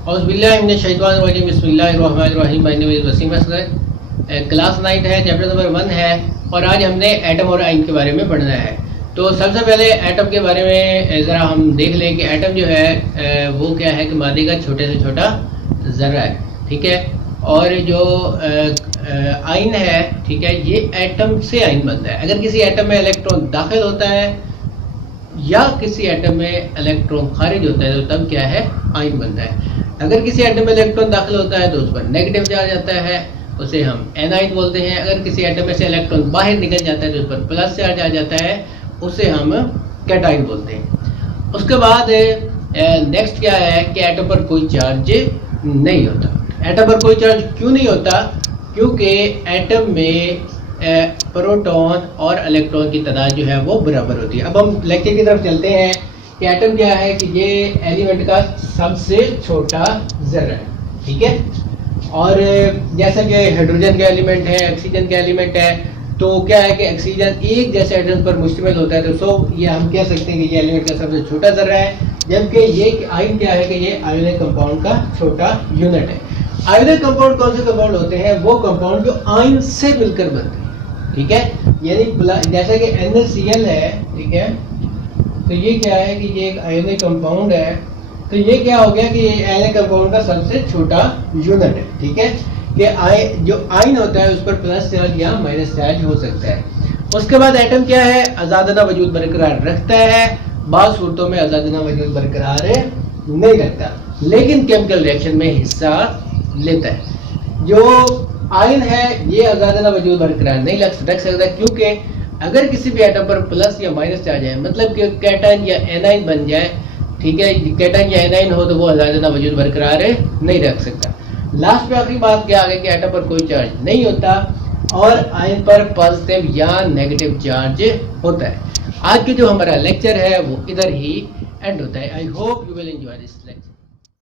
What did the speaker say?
औज़ुबिल्लाहि बिस्मिल्लाहिर्रहमानिर्रहीम। My name is Wasim Asghar. Class 9 है, chapter number 1 है और आज हमने एटम और आयन के बारे में पढ़ना है। तो सबसे पहले एटम के बारे में ज़रा हम देख लें कि एटम जो है वो क्या है कि मादे का छोटे से छोटा ज़र्रा है, ठीक है। और जो आयन है, ठीक है, ये एटम से आयन बनता है। अगर किसी एटम में इलेक्ट्रॉन दाखिल होता है या किसी एटम में इलेक्ट्रॉन खारिज होता है तो तब क्या है, आयन बनता है। अगर किसी एटम में इलेक्ट्रॉन दाखिल होता है तो उस पर नेगेटिव चार्ज आता है, उसे हम एनाइन बोलते हैं। अगर किसी एटम में से इलेक्ट्रॉन बाहर निकल जाता है तो उस पर प्लस चार्ज आ जाता है, उसे हम कैटाइन बोलते हैं। उसके बाद नेक्स्ट क्या है कि एटम पर कोई चार्ज नहीं होता। एटम पर कोई चार्ज क्यों नहीं होता? क्योंकि एटम में प्रोटॉन और इलेक्ट्रॉन की तादाद जो है वो बराबर होती है। अब हम लेक्चर की तरफ चलते हैं कि एटम क्या है कि ये एलिमेंट का सबसे छोटा ज़र्रा है, ठीक है। और जैसा कि हाइड्रोजन का एलिमेंट है, ऑक्सीजन का एलिमेंट है, तो क्या है कि ऑक्सीजन एक जैसे एटम पर मुश्तमिल होता है, तो ये हम कह सकते हैं कि ये एलिमेंट का सबसे छोटा ज़र्रा है। जबकि ये आयन क्या है कि ये आयोनिक कंपाउंड का छोटा यूनिट है। आयोनिक कंपाउंड कौन से कंपाउंड होते हैं? वो कंपाउंड जो आयन से मिलकर बनते हैं, ठीक है। यानी जैसा कि NaCl है, ठीक है, तो ये क्या है कि ये एक आयोनिक कंपाउंड है। तो ये क्या हो गया कि ये आयोनिक कंपाउंड का सबसे छोटा यूनिट है, ठीक है। कि जो आयन होता है उस पर प्लस चार्ज या माइनस चार्ज हो सकता है। उसके बाद एटम क्या है, आज़ादाना वजूद बरकरार रखता है। बाज़ सूरतों में आज़ादाना वजूद बरकरार नहीं रखता, लेकिन केमिकल रिएक्शन में हिस्सा लेता है। जो आयन है ये आज़ादाना वजूद बरकरार नहीं रख सकता, क्योंकि अगर किसी भी एटम पर प्लस या माइनस चार्ज है, मतलब कि कैटाइन या एनाइन बन जाए, ठीक है, कैटाइन या एनाइन हो तो वो आज़ादाना वजूद बरकरार नहीं रख सकता। लास्ट में आखिरी बात क्या आ गई कि एटम पर कोई चार्ज नहीं होता और आयन पर पॉजिटिव या नेगेटिव चार्ज होता है। आज की जो हमारा लेक्चर है वो इधर ही एंड होता है। I hope you will enjoy this lecture.